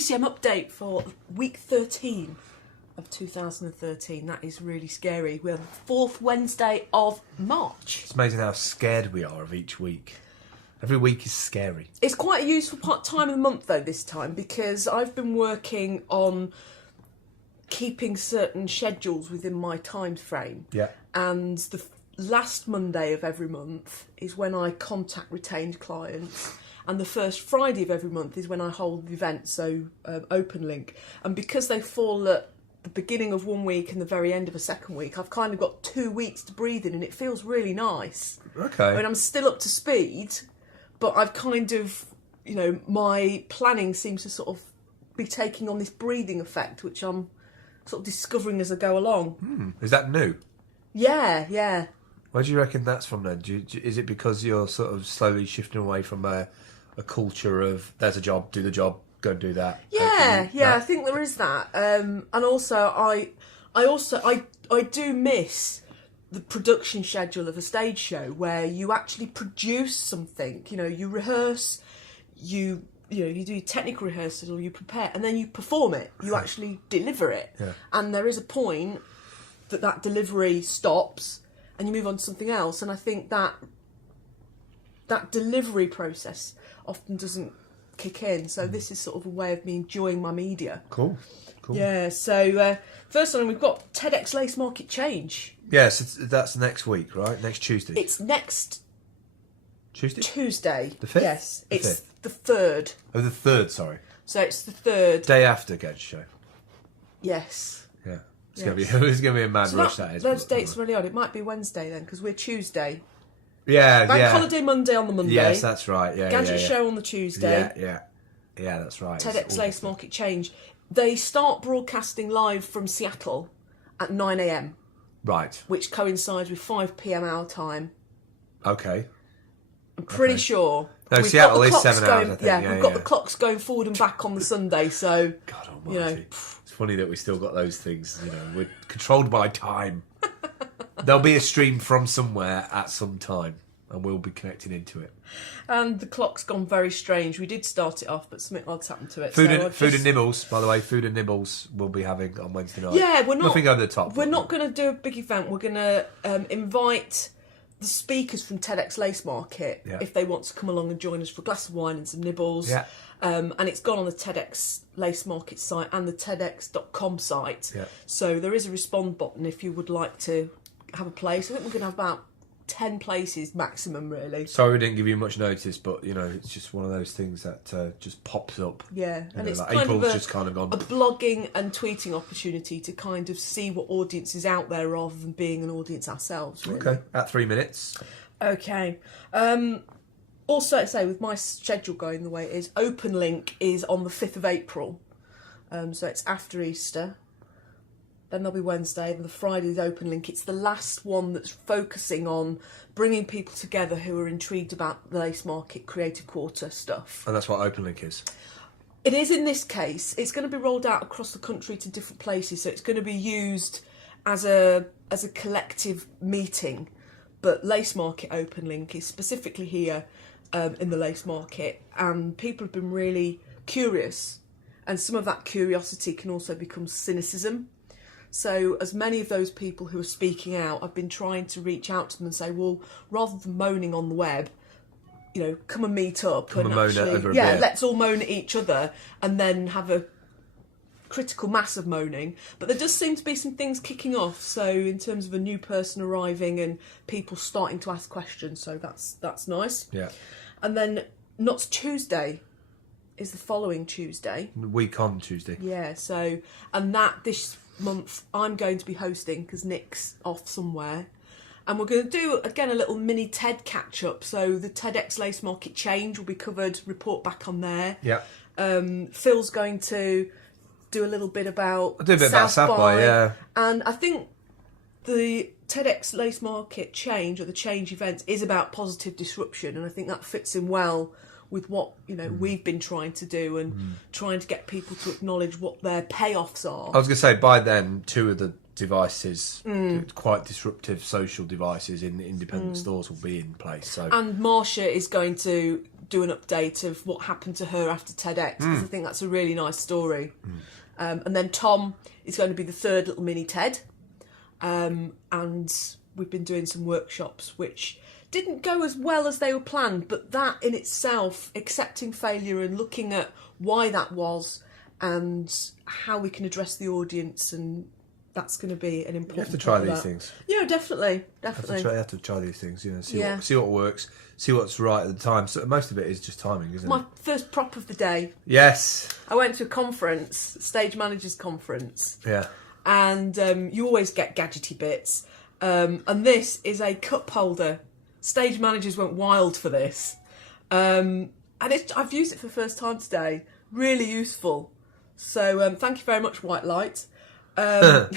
PCM update for week 13 of 2013. That is really scary. We're the 4th Wednesday of March. It's amazing how scared we are of each week. Every week is scary. It's quite a useful time of the month, though, this time, because I've been working on keeping certain schedules within my time frame. Yeah. And the last Monday of every month is when I contact retained clients. And the first Friday of every month is when I hold the event, so open link. And because they fall at the beginning of one week and the very end of a second week, I've kind of got 2 weeks to breathe in, and it feels really nice. Okay. I mean, I'm still up to speed, but I've kind of, you know, my planning seems to sort of be taking on this breathing effect, which I'm sort of discovering as I go along. Is that new? Yeah. Where do you reckon that's from then? Is it because you're sort of slowly shifting away from a culture of there's a job, do the job, go and do that? Yeah, I think there is that. And also, I do miss the production schedule of a stage show where you actually produce something. You know, you rehearse, you do your technical rehearsal, you prepare, and then you perform it. You actually deliver it. Yeah. And there is a point that delivery stops and you move on to something else. And I think that delivery process often doesn't kick in. So this is sort of a way of me enjoying my media. Cool. Yeah, so first one, we've got TEDx Lace Market Change. Yes, that's next week, right? Next Tuesday. It's next Tuesday. The 5th? Yes, The it's 5th. the 3rd. Oh, the 3rd, sorry. So it's the 3rd. Day after Ged's show. Yes. Yeah. It's Yes. gonna be a mad So rush, that is. those dates are really odd. It might be Wednesday then, because we're Tuesday. Yeah, Bank holiday Monday on the Monday. Yes, that's right. Yeah, Gadget yeah. show on the Tuesday. Yeah, that's right. TEDx Lace Market Change. They start broadcasting live from Seattle at 9 a.m. Right. which coincides with 5 p.m. our time. Okay. I'm pretty sure. No, We've Seattle got the is clocks 7 hours, going, I think. we've got the clocks going forward and back on the Sunday, so... God almighty. You know. It's funny that we still got those things, you know. We're controlled by time. There'll be a stream from somewhere at some time, and we'll be connecting into it. And the clock's gone very strange. We did start it off, but something odd's happened to it. Food and nibbles, by the way. Food and nibbles we'll be having on Wednesday night. Yeah, we're not... Nothing over the top. We're not going to do a big event. We're going to invite the speakers from TEDx Lace Market if they want to come along and join us for a glass of wine and some nibbles. Yeah. And it's gone on the TEDx Lace Market site and the TEDx.com site. Yeah. So there is a respond button if you would like to have a place. I think we're going to have about 10 places maximum, really. Sorry we didn't give you much notice, but, you know, it's just one of those things that just pops up. Yeah, and it's like kind April's of just kind of gone. a blogging and tweeting opportunity to kind of see what audience is out there rather than being an audience ourselves, really. Okay, at 3 minutes. Okay. Also, I say, with my schedule going the way it is, Open Link is on the 5th of April. So it's after Easter. Then there'll be Wednesday, and the Friday's Open Link. It's the last one that's focusing on bringing people together who are intrigued about the Lace Market Creative Quarter stuff. And that's what OpenLink is. It is in this case. It's going to be rolled out across the country to different places, so it's going to be used as a collective meeting. But Lace Market Open Link is specifically here in the Lace Market, and people have been really curious, and some of that curiosity can also become cynicism. So as many of those people who are speaking out, I've been trying to reach out to them and say, well, rather than moaning on the web, you know, come and meet up. Come and moan over a beer. Let's all moan at each other and then have a critical mass of moaning. But there does seem to be some things kicking off. So in terms of a new person arriving and people starting to ask questions. So that's nice. Yeah. And then Nuts Tuesday is the following Tuesday. Week on Tuesday. Yeah, so, and this month I'm going to be hosting because Nick's off somewhere. And we're going to do, again, a little mini TED catch-up. So the TEDx Lace Market Change will be covered, report back on there. Yeah. Phil's going to do a little bit about I'll do a bit about South by, yeah. And I think the TEDx Lace Market Change, or the Change event, is about positive disruption. And I think that fits in well with what, you know, we've been trying to do and trying to get people to acknowledge what their payoffs are. I was going to say, by then, 2 of the devices, quite disruptive social devices in independent stores will be in place. So. And Marsha is going to do an update of what happened to her after TEDx, because I think that's a really nice story. And then Tom is going to be the third little mini TED. And we've been doing some workshops which didn't go as well as they were planned, but that in itself, accepting failure and looking at why that was and how we can address the audience, and that's going to be an important. You have to try these things. Yeah, definitely. You have to try these things. See what works, see what's right at the time. So most of it is just timing, isn't it? My first prop of the day. Yes. I went to a conference, Stage Managers Conference. Yeah. And you always get gadgety bits. And this is a cup holder. Stage managers went wild for this. And I've used it for the first time today. Really useful. So thank you very much, White Light. That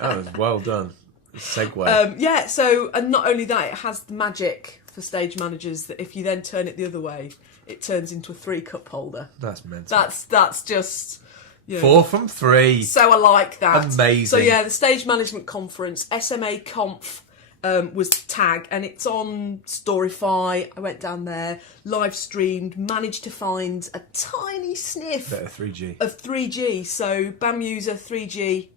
was well done. Segue. Yeah, so, and not only that, it has the magic for stage managers that if you then turn it the other way, it turns into a 3-cup holder. That's mental. That's just... You know, 4 from 3. So I like that. Amazing. So yeah, the Stage Management Conference, SMA Conf, was the tag, and it's on Storyfy. I went down there, live streamed, managed to find a tiny sniff Bit of 3G. of 3G. So BAM user 3G,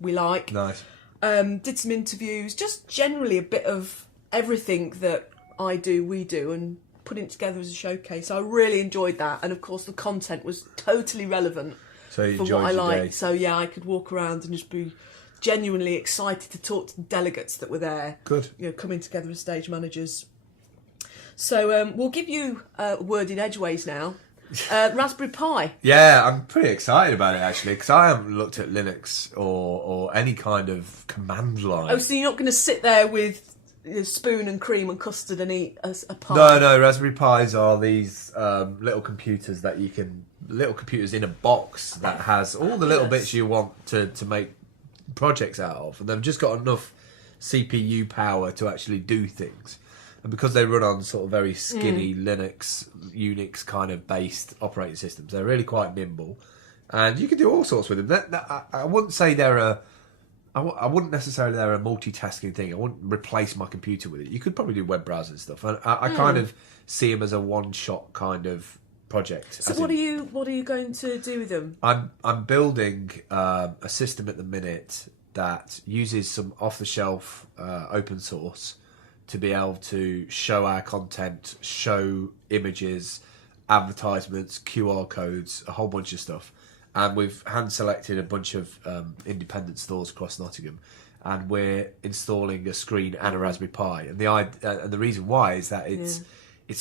we like. Nice. Did some interviews, just generally a bit of everything that we do, and putting it together as a showcase. I really enjoyed that, and of course the content was totally relevant. So you for enjoyed what I your like. day. So yeah, I could walk around and just be genuinely excited to talk to the delegates that were there. Good. You know, coming together as stage managers. So we'll give you a word in edgeways now. Raspberry Pi. Yeah, I'm pretty excited about it actually, because I haven't looked at Linux or any kind of command line. Oh, so you're not going to sit there with spoon and cream and custard and eat a pie? No, Raspberry Pis are these little computers that you can... Little computers in a box that has all the little bits you want to make projects out of. And they've just got enough CPU power to actually do things. And because they run on sort of very skinny Linux, Unix kind of based operating systems, they're really quite nimble. And you can do all sorts with them. I wouldn't say I wouldn't necessarily they're a multitasking thing. I wouldn't replace my computer with it. You could probably do web browser and stuff. And I kind of see them as a one-shot kind of project. So what are you going to do with them? I'm building a system at the minute that uses some off-the-shelf open source to be able to show our content, show images, advertisements, QR codes, a whole bunch of stuff. And we've hand-selected a bunch of independent stores across Nottingham, and we're installing a screen and a Raspberry Pi. And the reason why is that it's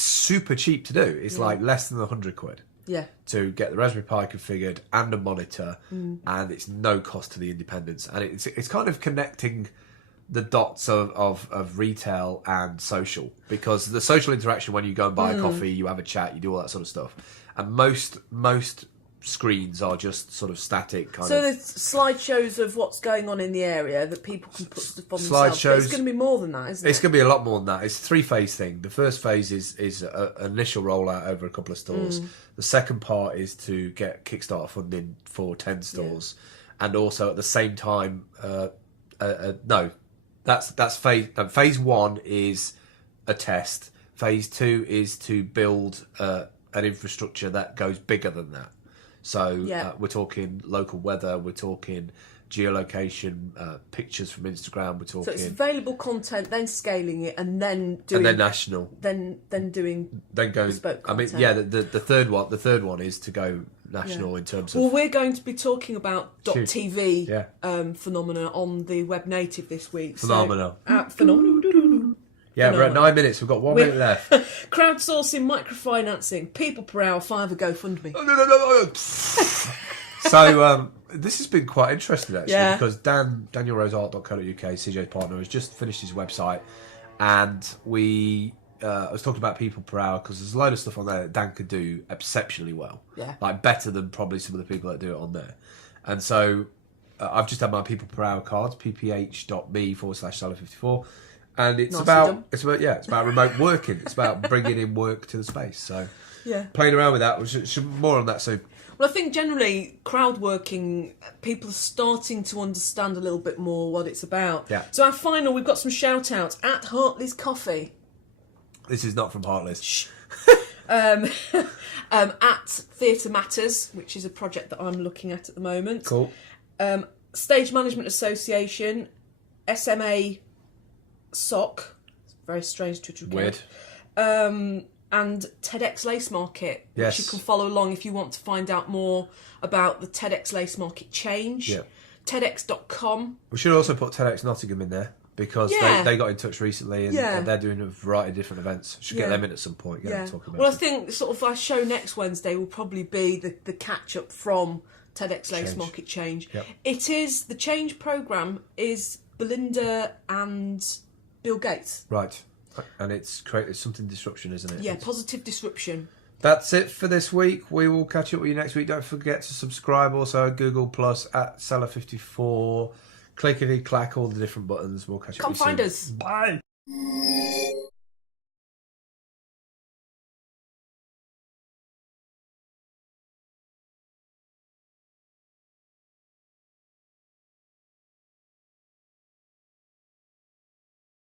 super cheap to do. It's like less than £100 to get the Raspberry Pi configured and a monitor, and it's no cost to the independents. And it's kind of connecting the dots of retail and social, because the social interaction when you go and buy a coffee, you have a chat, you do all that sort of stuff. And most screens are just sort of static kind of... So there's slideshows of what's going on in the area that people can put stuff on themselves. But it's going to be more than that, isn't it? It's going to be a lot more than that. It's a 3-phase thing. The first phase is an initial rollout over a couple of stores. The second part is to get Kickstarter funding for 10 stores. And also at the same time... That's phase 1 is a test. Phase 2 is to build an infrastructure that goes bigger than that. So we're talking local weather, we're talking geolocation, pictures from Instagram, we're talking... So it's available content, then scaling it, and then doing... And then national. Then doing then going, bespoke I content. mean, yeah, the third one is to go national in terms of... Well, we're going to be talking about .tv Yeah. phenomena on the Web Native this week. Phenomenal. Phenomenal. Yeah, we're at 9 minutes, we've got 1 minute left. Crowdsourcing, microfinancing, people per hour, $5 a GoFundMe. No. So this has been quite interesting actually, because danielroseart.co.uk, CJ's partner, has just finished his website, and I was talking about people per hour because there's a load of stuff on there that Dan could do exceptionally well, like better than probably some of the people that do it on there. And so I've just had my people per hour cards, pph.me/Sally54. And it's about remote working. It's about bringing in work to the space. So playing around with that. More on that soon. Well, I think generally crowd working, people are starting to understand a little bit more what it's about. Yeah. So we've got some shout outs at Hartley's Coffee. This is not from Heartless. Shh. At Theatre Matters, which is a project that I'm looking at the moment. Cool. Stage Management Association, SMA SOC, very strange Twitter account. Weird. And TEDx Lace Market, Yes. which you can follow along if you want to find out more about the TEDx Lace Market change. Yeah. TEDx.com. We should also put TEDx Nottingham in there because Yeah. they got in touch recently and, Yeah. and they're doing a variety of different events. Should get Yeah. them in at some point. Get them Yeah. to talk about Well, I it. think sort of our show next Wednesday will probably be the catch up from TEDx Lace Change. Market Change. Yep. It is the change programme is Belinda and Bill Gates. Right. And it's created something disruption, isn't it? Yeah, positive disruption. That's it for this week. We will catch up with you next week. Don't forget to subscribe also at Google Plus at Seller54. Clickety clack all the different buttons. We'll catch up Come with you find soon. us. Bye.